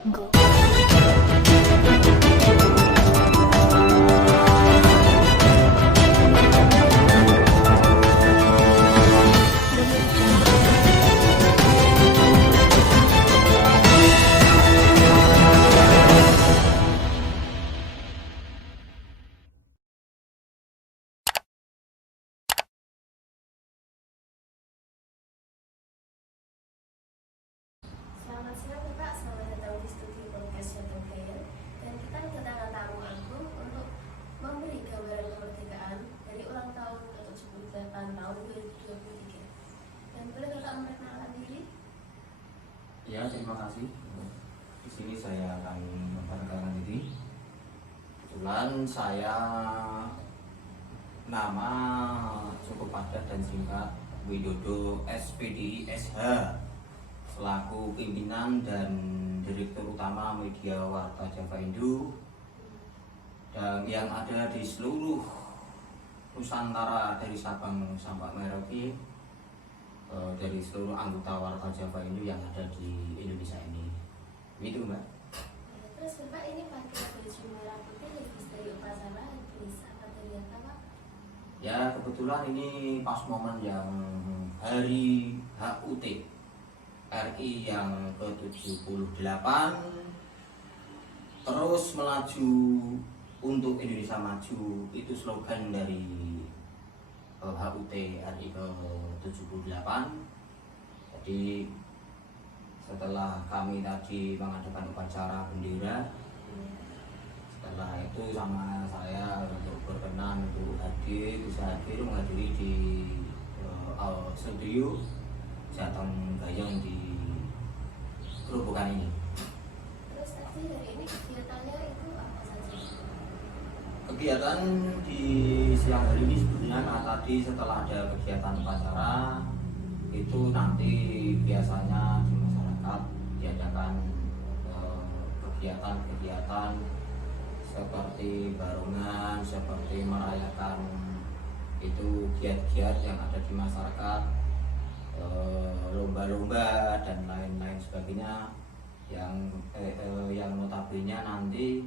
Enggak. Selamat siang Bapak, selamat datang di studio podcast Youtube Hair. Dan kita kedatangan tamu agung untuk memberi gambaran kemerdekaan dari ulang tahun ke-78 tahun 2023. Dan boleh Bapak memperkenalkan diri? Ya, terima kasih. Di sini saya akan memperkenalkan diri. Kebetulan saya nama cukup padat dan singkat, Widodo SPDI SH, selaku pimpinan dan direktur utama Media Warta Java Indo dan yang ada di seluruh Nusantara dari Sabang sampai Merauke, dari seluruh anggota Warta Java Indo yang ada di Indonesia ini. Itu Mbak. Terus Bapak ini pakai baju merah putih lebih dari upacara Indonesia apa dari apa Pak? Ya, kebetulan ini pas momen yang hari HUT RI yang ke-78, terus melaju untuk Indonesia maju, itu slogan dari HUT RI ke-78. Jadi setelah kami tadi mengadakan upacara bendera, setelah itu sama saya untuk berkenan untuk bisa hadir menghadiri di studio Jateng Gayeng di Gerobokan ini. Terus tadi hari ini kegiatannya itu apa saja? Kegiatan di siang hari ini sebenarnya tadi setelah ada kegiatan upacara itu nanti biasanya di masyarakat diadakan kegiatan-kegiatan seperti barongan, seperti merayakan itu giat-giat yang ada di masyarakat, lomba-lomba dan lain-lain sebagainya yang notabene nanti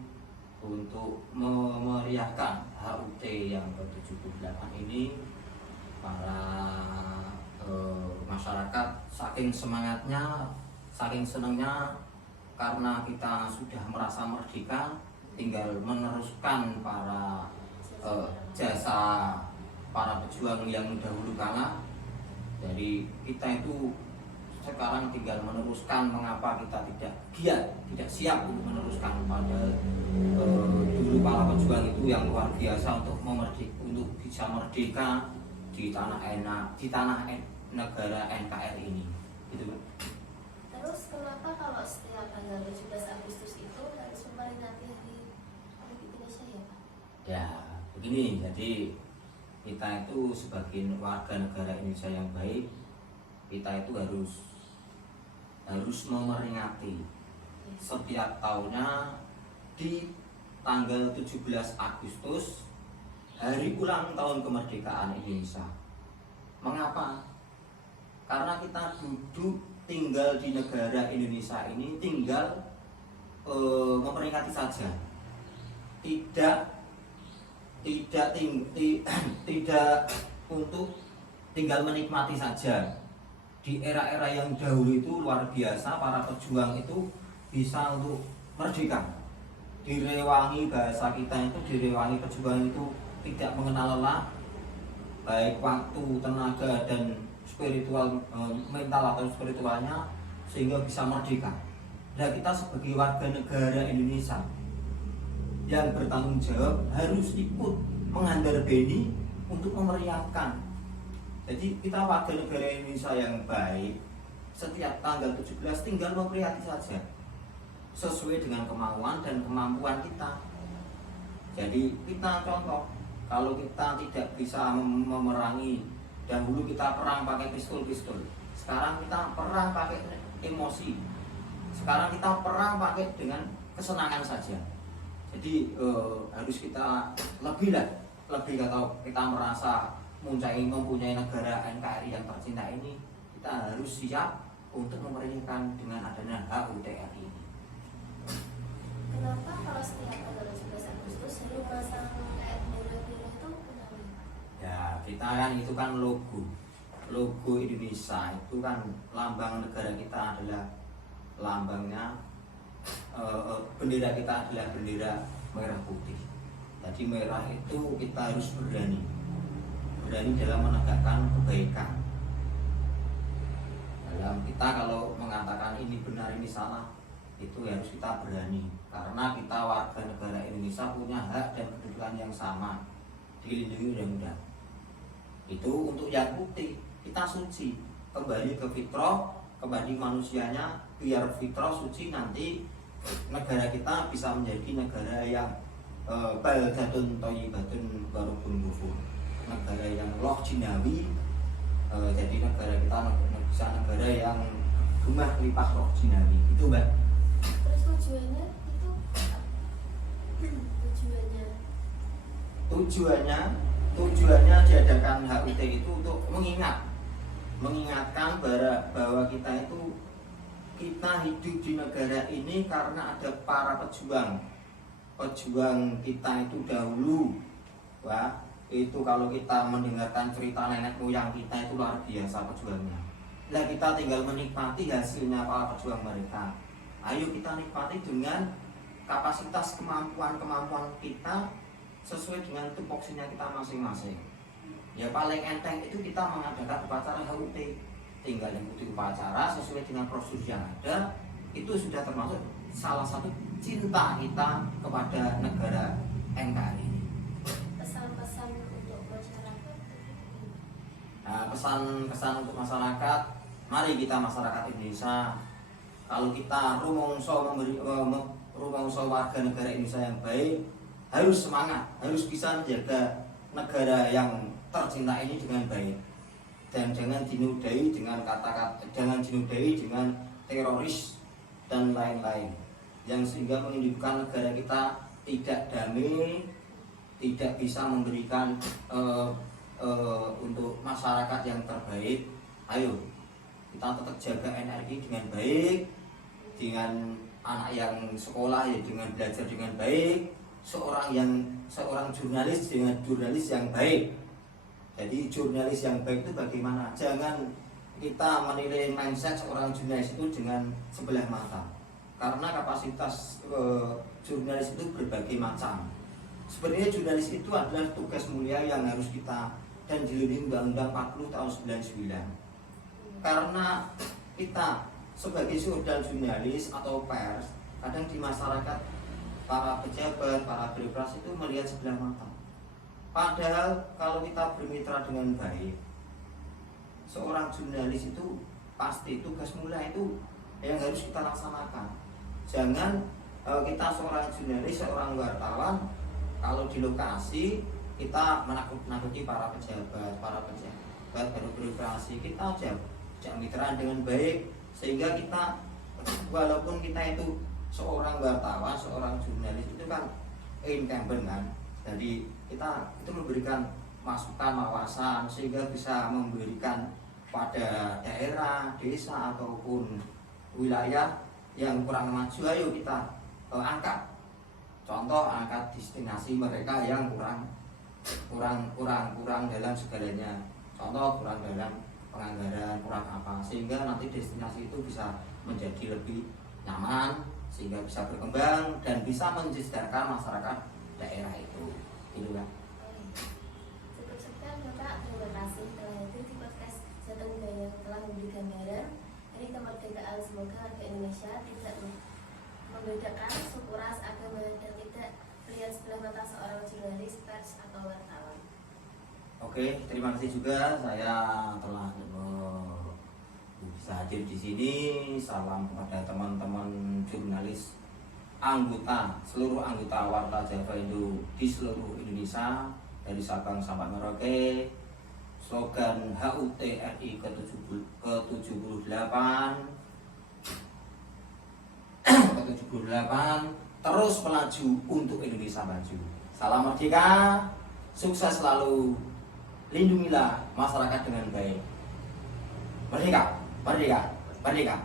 untuk memeriahkan HUT yang ke-78 ini. Para masyarakat saking semangatnya, saking senangnya karena kita sudah merasa merdeka, tinggal meneruskan para jasa para pejuang yang dahulu kala. Jadi kita itu sekarang tinggal meneruskan mengapa kita tidak giat, tidak siap untuk meneruskan pada dulu para pejuang itu yang luar biasa untuk bisa merdeka di tanah negara NKRI ini. Gitu, Pak. Terus kenapa kalau setiap tanggal 17 Agustus itu harus memperingati Hari Republik Indonesia ya Pak? Ya, begini, jadi kita itu sebagai warga negara Indonesia yang baik, kita itu harus memperingati setiap tahunnya di tanggal 17 Agustus, hari ulang tahun kemerdekaan Indonesia. Mengapa? Karena kita duduk tinggal di negara Indonesia ini tinggal memperingati saja, tidak untuk tinggal menikmati saja. Di era-era yang dahulu itu luar biasa, para pejuang itu bisa untuk merdeka. Direwangi, bahasa kita itu direwangi, pejuang itu tidak mengenal lelah, baik waktu, tenaga dan spiritual, mental atau spiritualnya, sehingga bisa merdeka. Nah, kita sebagai warga negara Indonesia yang bertanggung jawab harus ikut menghandarbeni untuk memeriahkan. Jadi kita warga negara Indonesia yang baik, setiap tanggal 17 tinggal memperingati saja sesuai dengan kemauan dan kemampuan kita. Jadi kita contoh, kalau kita tidak bisa memerangi, dahulu kita perang pakai pistol, sekarang kita perang pakai emosi, sekarang kita perang pakai dengan kesenangan saja. Jadi harus kita lebih kalau kita merasa mempunyai negara NKRI yang tercinta ini, kita harus siap untuk memeriahkan dengan adanya HUT RI ini. kita kan itu kan logo Indonesia itu kan lambang negara kita adalah lambangnya bendera kita adalah bendera merah putih. Jadi merah itu kita harus berani dalam menegakkan kebaikan. Dalam kita kalau mengatakan ini benar ini salah, itu harus kita berani karena kita warga negara Indonesia punya hak dan kedudukan yang sama dilindungi undang-undang. Itu untuk yang putih, kita suci kembali ke fitrah, kembali manusianya biar fitrah suci, nanti negara kita bisa menjadi negara yang baldatun thayyibatun wa rabbun ghafur, negara yang loh jinawi. Jadi negara kita bisa negara yang rumah limpah roh jinawi itu Mbak. Terus tujuannya itu tujuannya diadakan HUT itu untuk mengingatkan bahwa kita hidup di negara ini karena ada para pejuang kita itu dahulu. Wah, itu kalau kita mendengarkan cerita nenek moyang kita itu luar biasa pejuangnya. Nah, kita tinggal menikmati hasilnya para pejuang mereka. Ayo kita nikmati dengan kapasitas kemampuan kita sesuai dengan tupoksinya kita masing-masing. Ya paling enteng itu kita mengadakan upacara HUT, tinggal ikuti upacara sesuai dengan prosedur yang ada. Itu sudah termasuk salah satu cinta kita kepada negara NKRI ini. Pesan-pesan untuk masyarakat. Nah, pesan untuk masyarakat, mari kita masyarakat Indonesia, kalau kita rumongso warga negara Indonesia yang baik, harus semangat, harus bisa menjaga negara yang tercinta ini dengan baik, dan jangan dinodai dengan jangan dinodai dengan teroris dan lain-lain yang sehingga menunjukkan negara kita tidak damai, tidak bisa memberikan untuk masyarakat yang terbaik. Ayo kita tetap jaga NRI dengan baik, dengan anak yang sekolah ya dengan belajar dengan baik, seorang jurnalis dengan jurnalis yang baik. Jadi jurnalis yang baik itu bagaimana? Jangan kita menilai mindset seorang jurnalis itu dengan sebelah mata, karena kapasitas jurnalis itu berbagai macam. Sebenarnya jurnalis itu adalah tugas mulia yang harus kita dan dilindungi Undang-Undang 40 tahun 99. Karena kita sebagai seorang jurnalis atau pers, kadang di masyarakat para pejabat, para birokrat itu melihat sebelah mata. Padahal kalau kita bermitra dengan baik, seorang jurnalis itu pasti tugas mulia itu yang harus kita laksanakan. Jangan kita seorang jurnalis, seorang wartawan, kalau di lokasi kita menakut-nakuti para pejabat birokrasi, kita jangan mitra dengan baik, sehingga kita walaupun kita itu seorang wartawan, seorang jurnalis itu kan incumbent kan, jadi kita itu memberikan masukan, wawasan, sehingga bisa memberikan pada daerah, desa ataupun wilayah yang kurang maju. Ayo kita angkat contoh, angkat destinasi mereka yang kurang dalam segalanya, contoh kurang dalam penganggaran, kurang apa, sehingga nanti destinasi itu bisa menjadi lebih nyaman, sehingga bisa berkembang dan bisa mensejahterakan masyarakat daerah itu. Gitu kan. Cukup sekian Bapak, terima kasih telah hadir di podcast Jateng Budaya, telah memberi gambaran dari kemerdekaan. Semoga warga Indonesia tidak membedakan suku, ras, agama, dan tidak melihat sebelah mata seorang jurnalis, pers, atau wartawan. Oke, terima kasih juga saya telah bisa hadir di sini. Salam kepada teman-teman jurnalis, seluruh anggota Warta Java Indo di seluruh Indonesia, dari Sabang sampai Merauke. Slogan HUT RI ke-78 terus melaju untuk Indonesia maju. Salam merdeka, sukses selalu, lindungilah masyarakat dengan baik. Merdeka, merdeka, merdeka.